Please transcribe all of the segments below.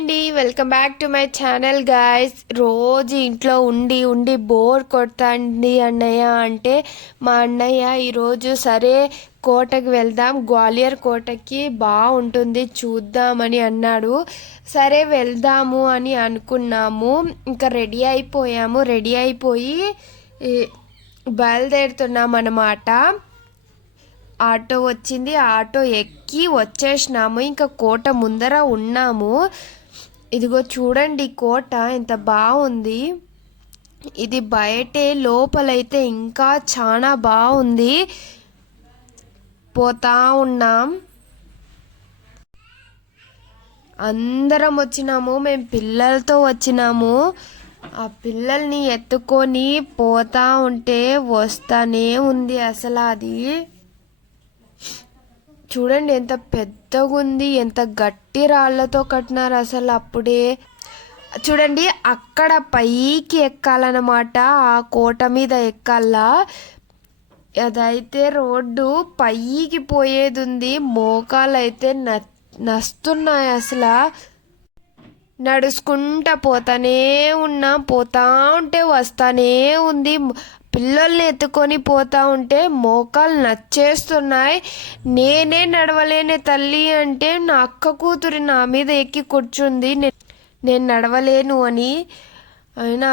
అండి, welcome back to my channel guys. రోజు ఇంట్లో ఉండి ఉండి బోర్ కొడుతుంది అన్నయ్య అంటే మా అన్నయ్య ఈరోజు సరే కోటకి వెళ్దాం, గ్వాలియర్ కోటకి బాగుంటుంది చూద్దామని అన్నాడు. సరే వెళ్దాము అని అనుకున్నాము. ఇంకా రెడీ అయిపోయి బయలుదేరుతున్నాం అన్నమాట. ఆటో వచ్చింది, ఆటో ఎక్కి వచ్చేసినాము. ఇంకా కోట ముందర ఉన్నాము. ఇదిగో చూడండి కోట ఎంత బాగుంది. ఇది బయటే, లోపలైతే ఇంకా చాలా బాగుంది. పోతా ఉన్నాం, అందరం వచ్చినాము. మేము పిల్లలతో వచ్చినాము. ఆ పిల్లల్ని ఎత్తుకొని పోతా ఉంటే వస్తానే ఉంది. అసలు అది చూడండి ఎంత పెద్దగా ఉంది, ఎంత గట్టి రాళ్లతో కట్టినారు అసలు. అప్పుడే చూడండి అక్కడ పైకి ఎక్కాలన్నమాట, ఆ కోట మీద ఎక్కాలా. అదైతే రోడ్డు పైకి పోయేది ఉంది. మోకాలు అయితే నస్తున్నాయి అసలు. నడుచుకుంటా పోతానే ఉన్నా, పోతా ఉంటే వస్తానే ఉంది. పిల్లల్ని ఎత్తుకొని పోతా ఉంటే మోకాలు నచ్చేస్తున్నాయి. నేనే నడవలేని తల్లి అంటే నా అక్క కూతురి నా మీద ఎక్కి కూర్చుంది, నేను నడవలేను అని. అయినా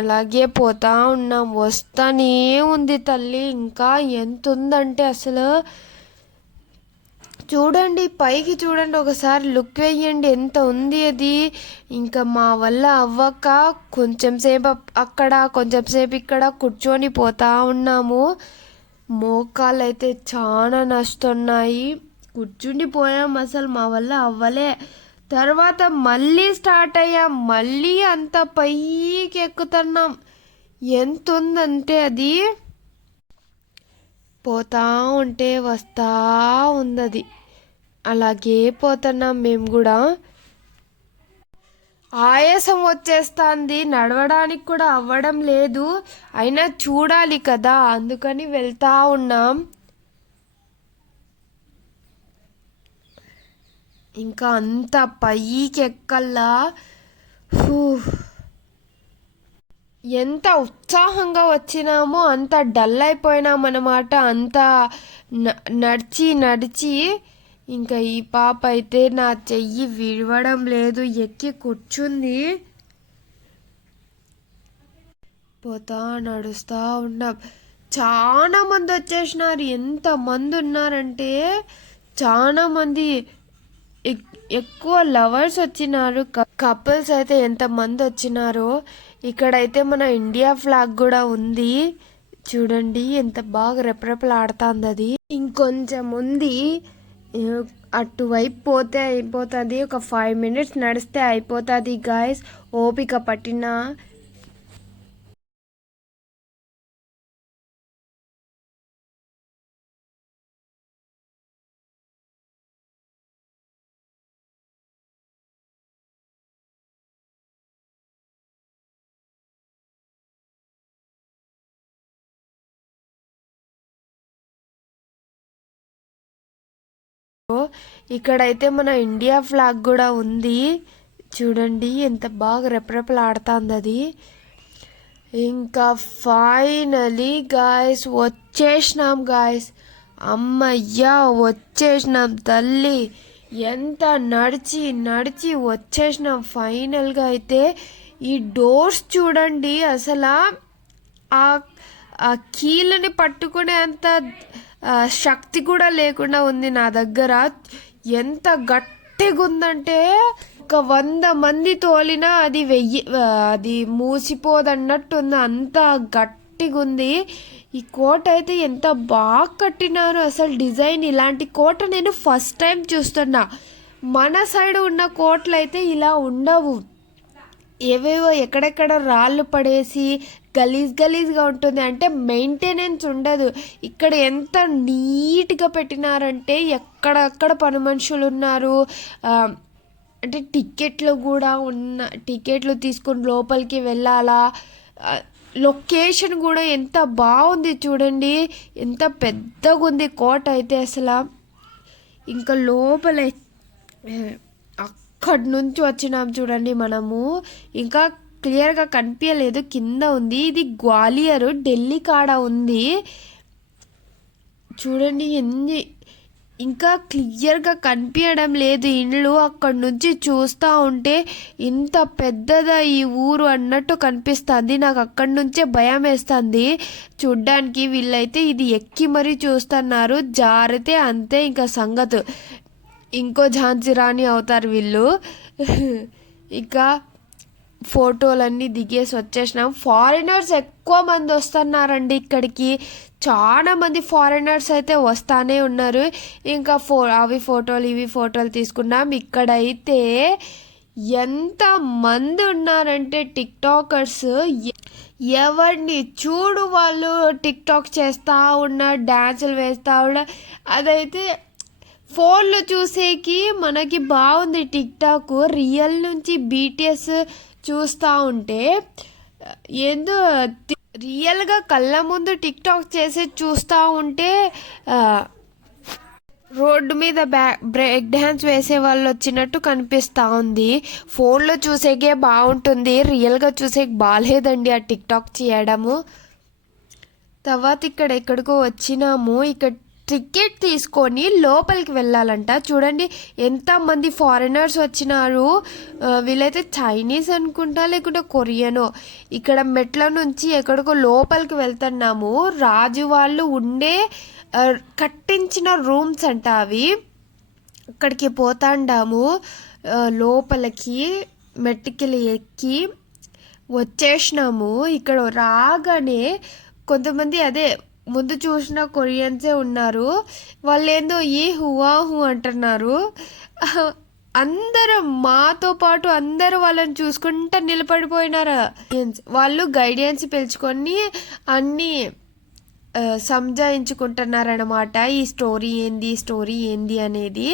అలాగే పోతా ఉన్నాం. వస్తానే ఉంది తల్లి. ఇంకా ఎంత ఉందంటే అసలు చూడండి, పైకి చూడండి, ఒకసారి లుక్ వేయండి ఎంత ఉంది అది. ఇంకా మా వల్ల అవ్వక కొంచెం సేపు అక్కడ కొంచెం సేపు ఇక్కడ కూర్చొని పోతా ఉన్నాము. మోకాలు అయితే చాలా నస్తున్నాయి. కూర్చుండి పోయాం, అసలు మా వల్ల అవ్వలే. తర్వాత మళ్ళీ స్టార్ట్ అయ్యాం, మళ్ళీ అంత పైకి ఎక్కుతున్నాం. ఎంత ఉందంటే అది పోతా ఉంటే వస్తా ఉంది. అలాగే పోతున్నాం మేము కూడా. ఆయాసం వచ్చేస్తుంది, నడవడానికి కూడా అవ్వడం లేదు. అయినా చూడాలి కదా, అందుకని వెళ్తా ఉన్నాం. ఇంకా అంత పైకి ఎక్కల్లా. ఎంత ఉత్సాహంగా వచ్చినామో అంత డల్ అయిపోయినాం అన్నమాట. అంత నడిచి ఇంకా ఈ పాప అయితే నా చెయ్యి విడవడం లేదు, ఎక్కి కూర్చుంది. పోతా నడుస్తూ ఉన్నాం. చాలా మంది వచ్చేసినారు. ఎంత మంది ఉన్నారంటే చాలా మంది, ఎక్కువ లవర్స్ వచ్చినారు. కపుల్స్ అయితే ఎంత మంది వచ్చినారో. ఇక్కడైతే మన ఇండియా ఫ్లాగ్ కూడా ఉంది. చూడండి ఎంత బాగా రెపరెపలాడుతుంది అది. ఇంకొంచెం ఉంది, అటువైపు పోతే అయిపోతుంది. ఒక 5 minutes నడిస్తే అయిపోతుంది గాయస్, ఓపిక పట్టిన. ఇక్కడైతే మన ఇండియా ఫ్లాగ్ కూడా ఉంది. చూడండి ఎంత బాగా రెపరెపలాడుతుంది అది. ఇంకా ఫైనలీ గాయస్ వచ్చేసినాం గాయస్. అమ్మయ్యా వచ్చేసినాం తల్లి. ఎంత నడిచి వచ్చేసినాం ఫైనల్గా అయితే. ఈ డోర్స్ చూడండి అసలు, ఆ కీలని పట్టుకునే అంత శక్తి కూడా లేకుండా ఉంది నా దగ్గర. ఎంత గట్టిగా ఉందంటే ఒక 100 మంది తోలినా అది మూసిపోదన్నట్టు ఉంది, అంత గట్టిగా ఉంది. ఈ కోట అయితే ఎంత బాగా కట్టినారు అసలు. డిజైన్ ఇలాంటి కోట నేను ఫస్ట్ టైం చూస్తున్నా. మన సైడ్ ఉన్న కోటలు అయితే ఇలా ఉండవు. ఏవేవో ఎక్కడెక్కడ రాళ్ళు పడేసి గలీజ్గా ఉంటుంది, అంటే మెయింటెనెన్స్ ఉండదు. ఇక్కడ ఎంత నీట్గా పెట్టినారంటే ఎక్కడక్కడ పని మనుషులు ఉన్నారు. అంటే టికెట్లు తీసుకొని లోపలికి వెళ్ళాలా. లొకేషన్ కూడా ఎంత బాగుంది చూడండి, ఎంత పెద్దగా ఉంది కోట అయితే అసలు. ఇంకా లోపల అక్కడి నుంచి వచ్చినాం చూడండి మనము. ఇంకా క్లియర్గా కనిపించలేదు, కింద ఉంది. ఇది గ్వాలియర్, ఢిల్లీ కాడ ఉంది చూడండి. ఇంకా క్లియర్గా కనిపించడం లేదు ఇండ్లు. అక్కడి నుంచి చూస్తూ ఉంటే ఇంత పెద్దదా ఈ ఊరు అన్నట్టు కనిపిస్తుంది. నాకు అక్కడి నుంచే భయం వేస్తుంది చూడ్డానికి. వీళ్ళైతే ఇది ఎక్కి మరీ చూస్తున్నారు, జారితే అంతే ఇంకా సంగతి. ఇంకో ఝాన్సీ రాణి అవుతారు వీళ్ళు. ఇంకా ఫోటోలన్నీ దిగేసి వచ్చేసినాం. ఫారినర్స్ ఎక్కువ మంది వస్తున్నారండి ఇక్కడికి. చాలా మంది ఫారినర్స్ అయితే వస్తానే ఉన్నారు. ఇంకా అవి ఫోటోలు ఇవి ఫోటోలు తీసుకున్నాం. ఇక్కడైతే ఎంత మంది ఉన్నారంటే టిక్టాకర్స్, ఎవరిని చూడు వాళ్ళు టిక్టాక్ చేస్తూ ఉన్నారు, డ్యాన్సులు వేస్తూ ఉన్నారు. అదైతే ఫోన్లో చూసేకి మనకి బాగుంది టిక్టాక్. రియల్ నుంచి బీటీఎస్ చూస్తూ ఉంటే ఏందో రియల్గా కళ్ళ ముందు టిక్టాక్ చేసి చూస్తూ ఉంటే రోడ్డు మీద బ్రేక్ డ్యాన్స్ వేసే వాళ్ళు వచ్చినట్టు కనిపిస్తూ ఉంది. ఫోన్లో చూసేకే బాగుంటుంది, రియల్గా చూసేకి బాగాలేదండి ఆ టిక్టాక్ చేయడము. తర్వాత ఇక్కడ ఎక్కడికో వచ్చినాము. ఇక్కడ టికెట్ తీసుకొని లోపలికి వెళ్ళాలంట. చూడండి ఎంతమంది ఫారినర్స్ వచ్చినారు. వీళ్ళైతే చైనీస్ అనుకుంటా, లేకుంటే కొరియనో. ఇక్కడ మెట్ల నుంచి ఎక్కడికో లోపలికి వెళ్తున్నాము. రాజు వాళ్ళు ఉండే కట్టించిన రూమ్స్ అంట అవి. అక్కడికి పోతాండాము. లోపలికి మెట్టికెళ్ళి ఎక్కి వచ్చేసినాము. ఇక్కడ రాగానే కొంతమంది అదే ముందు చూసిన కొరియన్సే ఉన్నారు. వాళ్ళు ఏందో ఏ హువా హు అంటున్నారు. అందరూ మాతో పాటు అందరూ వాళ్ళని చూసుకుంటా నిలబడిపోయినారు. వాళ్ళు గైడెన్స్ పిలుచుకొని అన్నీ సంజాయించుకుంటున్నారన్నమాట. ఈ స్టోరీ ఏంది అనేది.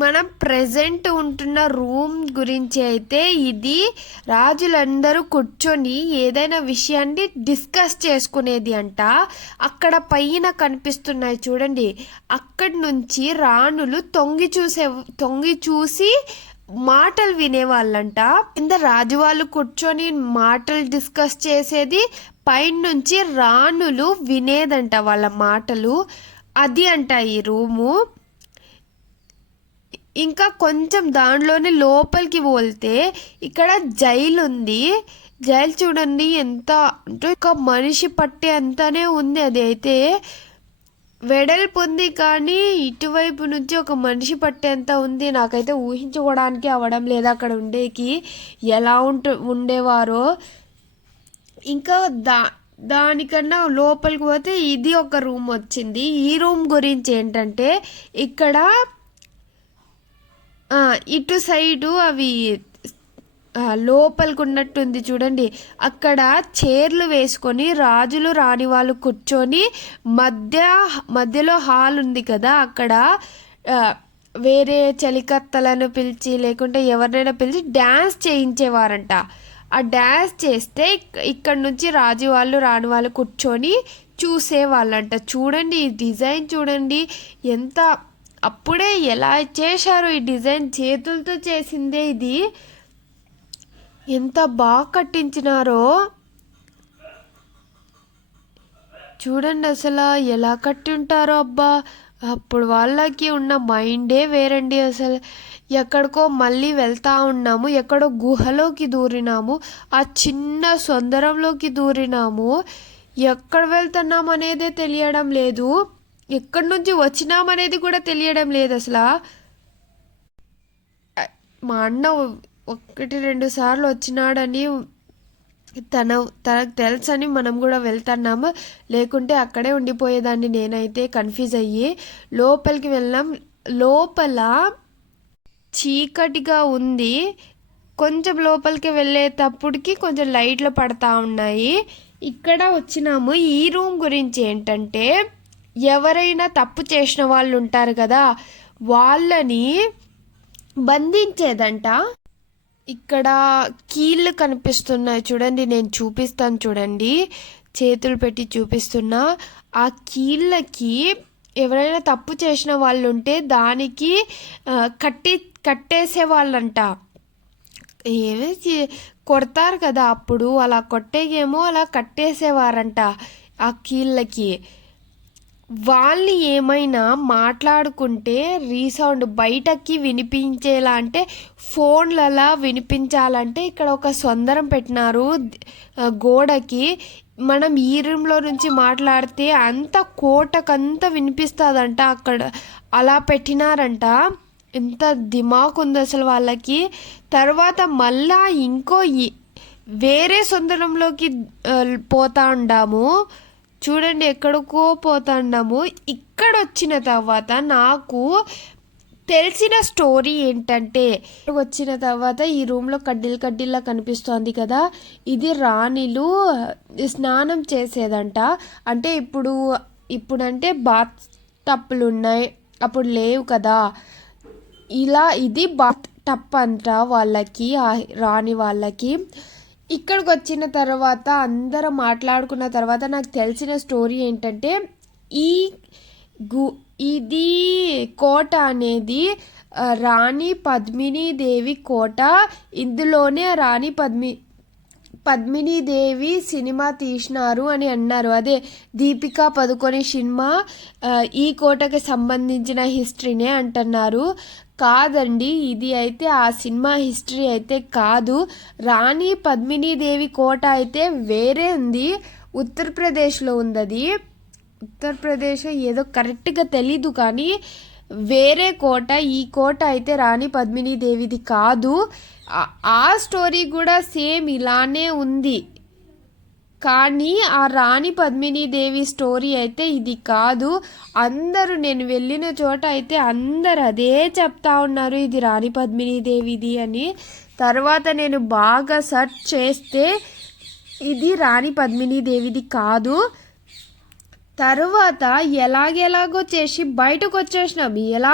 మనం ప్రజెంట్ ఉంటున్న రూమ్ గురించి అయితే ఇది రాజులందరూ కూర్చొని ఏదైనా విషయాన్ని డిస్కస్ చేసుకునేది అంట. అక్కడ పైన కనిపిస్తున్నాయి చూడండి, అక్కడి నుంచి రాణులు తొంగి చూసి మాటలు వినేవాళ్ళంట. కింద రాజు వాళ్ళు కూర్చొని మాటలు డిస్కస్ చేసేది, పైన నుంచి రాణులు వినేదంట వాళ్ళ మాటలు. అది అంట ఈ రూము. ఇంకా కొంచెం దానిలోనే లోపలికి పోతే ఇక్కడ జైలు ఉంది. జైలు చూడండి ఎంత అంటే ఒక మనిషి పట్టే అంతానే ఉంది. అది అయితే వెడల్పు ఉంది, కానీ ఇటువైపు నుంచి ఒక మనిషి పట్టేంత ఉంది. నాకైతే ఊహించుకోవడానికి అవ్వడం లేదు అక్కడ ఉండేకి ఎలా ఉండేవారో. ఇంకా దానికన్నా లోపలికి పోతే ఇది ఒక రూమ్ వచ్చింది. ఈ రూమ్ గురించి ఏంటంటే ఇక్కడ ఇటు సైడు అవి లోపలికి ఉన్నట్టుంది చూడండి. అక్కడ చైర్లు వేసుకొని రాజులు రాణి వాళ్ళు కూర్చొని మధ్యలో హాల్ ఉంది కదా, అక్కడ వేరే చలికత్తలను పిలిచి లేకుంటే ఎవరినైనా పిలిచి డ్యాన్స్ చేయించేవారంట. ఆ డ్యాన్స్ చేస్తే ఇక్కడ నుంచి రాజు వాళ్ళు రాణి వాళ్ళు కూర్చొని చూసేవాళ్ళంట. చూడండి ఈ డిజైన్ చూడండి ఎంత, అప్పుడే ఎలా చేశారు ఈ డిజైన్, చేతులతో చేసిందే ఇది. ఎంత బాగా కట్టించినారో చూడండి, అసలు ఎలా కట్టి ఉంటారో. అబ్బా, అప్పుడు వాళ్ళకి ఉన్న మైండే వేరండి. అసలు ఎక్కడికో మళ్ళీ వెళ్తూ ఉన్నాము, ఎక్కడో గుహలోకి దూరినాము, ఆ చిన్న సొందరంలోకి దూరినాము. ఎక్కడ వెళ్తున్నాం అనేదే తెలియడం లేదు, ఎక్కడి నుంచి వచ్చినామనేది కూడా తెలియడం లేదు అసలు. మా అన్న 1-2 సార్లు వచ్చినాడని తనకు తెలుసని మనం కూడా వెళ్తున్నాము, లేకుంటే అక్కడే ఉండిపోయేదాన్ని నేనైతే కన్ఫ్యూజ్ అయ్యి. లోపలికి వెళ్ళాం. లోపల చీకటిగా ఉంది. కొంచెం లోపలికి వెళ్ళేటప్పటికి కొంచెం లైట్లు పడతా ఉన్నాయి. ఇక్కడ వచ్చినాము. ఈ రూమ్ గురించి ఏంటంటే ఎవరైనా తప్పు చేసిన వాళ్ళు ఉంటారు కదా, వాళ్ళని బంధించేదంట. ఇక్కడ కీళ్ళు కనిపిస్తున్నాయి చూడండి, నేను చూపిస్తాను చూడండి, చేతులు పెట్టి చూపిస్తున్నా. ఆ కీళ్ళకి ఎవరైనా తప్పు చేసిన వాళ్ళు ఉంటే దానికి కట్టేసే వాళ్ళంట. ఏమి కొడతారు కదా అప్పుడు, అలా కొట్టేకేమో అలా కట్టేసేవారంట ఆ కీళ్ళకి. వాళ్ళు ఏమైనా మాట్లాడుకుంటే రీసౌండ్ బయటకి వినిపించేలా, అంటే ఫోన్లలా వినిపించాలంటే ఇక్కడ ఒక సొందరం పెట్టినారు గోడకి. మనం ఈ రూమ్లో నుంచి మాట్లాడితే అంత కోటకంతా వినిపిస్తుందంట అక్కడ, అలా పెట్టినారంట. ఎంత దిమాక్ ఉంది అసలు వాళ్ళకి. తర్వాత మళ్ళా వేరే సొందరంలోకి పోతా ఉండాము. చూడండి ఎక్కడికో పోతాండాము. ఇక్కడ వచ్చిన తర్వాత నాకు తెలిసిన స్టోరీ ఏంటంటే, వచ్చిన తర్వాత ఈ రూమ్లో కడ్డీల్లా కనిపిస్తోంది కదా, ఇది రాణిలు స్నానం చేసేదంట. అంటే ఇప్పుడంటే బాత్ టప్పులు ఉన్నాయి, అప్పుడు లేవు కదా. ఇది బాత్ టప్ అంట వాళ్ళకి, రాణి వాళ్ళకి. ఇక్కడికి వచ్చిన తర్వాత అందరం మాట్లాడుకున్న తర్వాత నాకు తెలిసిన స్టోరీ ఏంటంటే, ఇది కోట అనేది రాణి పద్మినీదేవి కోట. ఇందులోనే రాణి పద్మినీదేవి సినిమా తీసినారు అని అన్నారు. అదే దీపికా పదుకొనే సినిమా ఈ కోటకి సంబంధించిన హిస్టరీనే అంటున్నారు. కాదండి, ఇది అయితే ఆ సినిమా హిస్టరీ అయితే కాదు. రాణి పద్మినీదేవి కోట అయితే వేరే ఉంది, ఉత్తరప్రదేశ్లో ఉంది. అది ఉత్తరప్రదేశ్ ఏదో కరెక్ట్గా తెలీదు, కానీ వేరే కోట. ఈ కోట అయితే రాణి పద్మినీదేవిది కాదు. ఆ స్టోరీ కూడా సేమ్ ఇలానే ఉంది, కానీ ఆ రాణి పద్మినీదేవి స్టోరీ అయితే ఇది కాదు. అందరూ నేను వెళ్ళిన చోట అయితే అందరు అదే చెప్తా ఉన్నారు, ఇది రాణి పద్మినీదేవిది అని. తర్వాత నేను బాగా సెర్చ్ చేస్తే ఇది రాణి పద్మినీదేవిది కాదు. తర్వాత ఎలాగో చేసి బయటకు వచ్చేసినాం. ఎలా